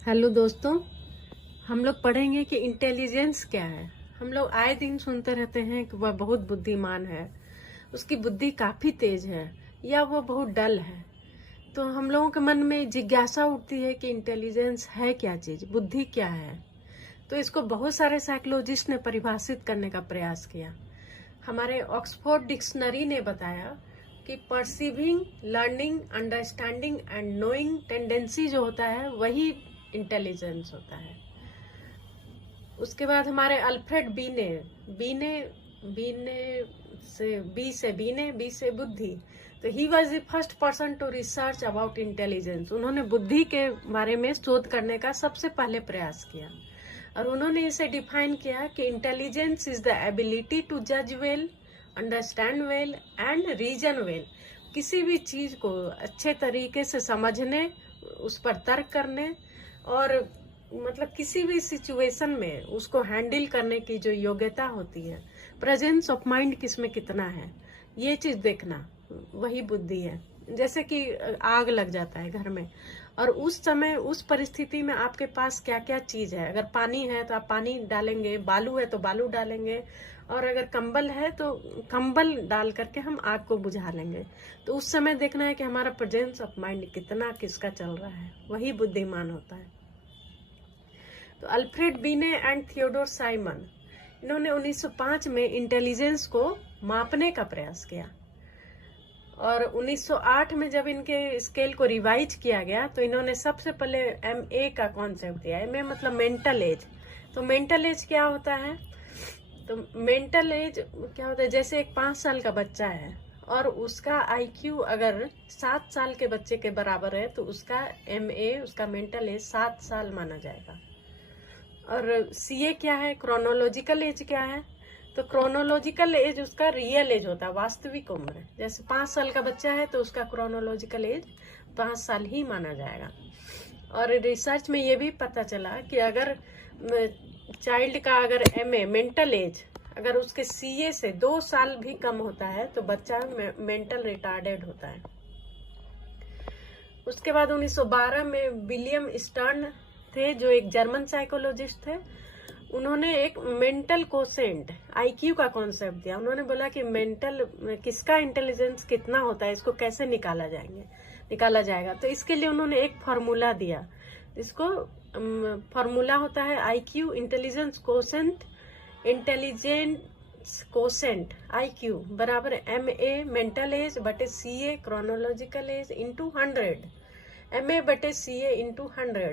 Hello दोस्तों, हम लोग पढ़ेंगे कि इंटेलिजेंस क्या है। हम लोग आए दिन सुनते रहते हैं कि वह बहुत बुद्धिमान है, उसकी बुद्धि काफी तेज है या वह बहुत डल है। तो हम लोगों के मन में जिज्ञासा उठती है कि इंटेलिजेंस है क्या चीज, बुद्धि क्या है। तो इसको बहुत सारे साइकोलॉजिस्ट ने परिभाषित करने का प्रयास किया। हमारे ऑक्सफोर्ड डिक्शनरी ने बताया कि perceiving, learning, understanding and knowing tendency जो होता है वही इंटेलिजेंस होता है। उसके बाद हमारे अल्फ्रेड बी से बुद्धि। तो he was the first person to research about intelligence. उन्होंने बुद्धि के बारे में शोध करने का सबसे पहले प्रयास किया और उन्होंने इसे डिफाइन किया कि intelligence is the ability to जज well, understand well and reason well. किसी भी चीज को अच्छे तरीके से समझने, उस पर तर्क करने और मतलब किसी भी सिचुएशन में उसको हैंडल करने की जो योग्यता होती है, प्रेजेंस ऑफ माइंड किसमें कितना है, ये चीज देखना, वही बुद्धि है। जैसे कि आग लग जाता है घर में और उस समय उस परिस्थिति में आपके पास क्या क्या चीज है। अगर पानी है तो आप पानी डालेंगे, बालू है तो बालू डालेंगे और अगर कंबल है तो कंबल डाल करके हम आग को बुझा लेंगे। तो उस समय देखना है कि हमारा प्रेजेंस ऑफ माइंड कितना किसका चल रहा है, वही बुद्धिमान होता है। तो अल्फ्रेड बीने एंड थियोडोर साइमन, इन्होंने 1905 में इंटेलिजेंस को मापने का प्रयास किया और 1908 में जब इनके स्केल को रिवाइज किया गया तो इन्होंने सबसे पहले MA का कॉन्सेप्ट दिया। MA मतलब मेंटल एज। तो मेंटल एज क्या होता है? तो मेंटल एज क्या होता है, जैसे एक 5 साल का बच्चा है और उसका IQ अगर 7 साल के बच्चे के बराबर है तो उसका MA, उसका मेंटल एज 7 साल माना जाएगा। और CA क्या है, क्रोनोलॉजिकल एज क्या है? तो क्रोनोलॉजिकल एज उसका रियल एज होता है, वास्तविक उम्र। जैसे 5 साल का बच्चा है तो उसका क्रोनोलॉजिकल एज 5 साल ही माना जाएगा। और रिसर्च में ये भी पता चला कि अगर चाइल्ड का अगर MA मेंटल एज अगर उसके CA से 2 साल भी कम होता है तो बच्चा मेंटल रिटार्डेड होता है। उसके बाद 1912 में विलियम स्टर्न थे जो एक जर्मन साइकोलॉजिस्ट थे। उन्होंने एक मेंटल कोसेंट IQ का कॉन्सेप्ट दिया। उन्होंने बोला कि मेंटल किसका इंटेलिजेंस कितना होता है, इसको कैसे निकाला जाएगा। तो इसके लिए उन्होंने एक फॉर्मूला दिया। इसको फॉर्मूला होता है IQ intelligence quotient, intelligence quotient IQ बराबर MA मेंटल एज बटे CA chronological age into 100, MA बटे CA इंटू 100।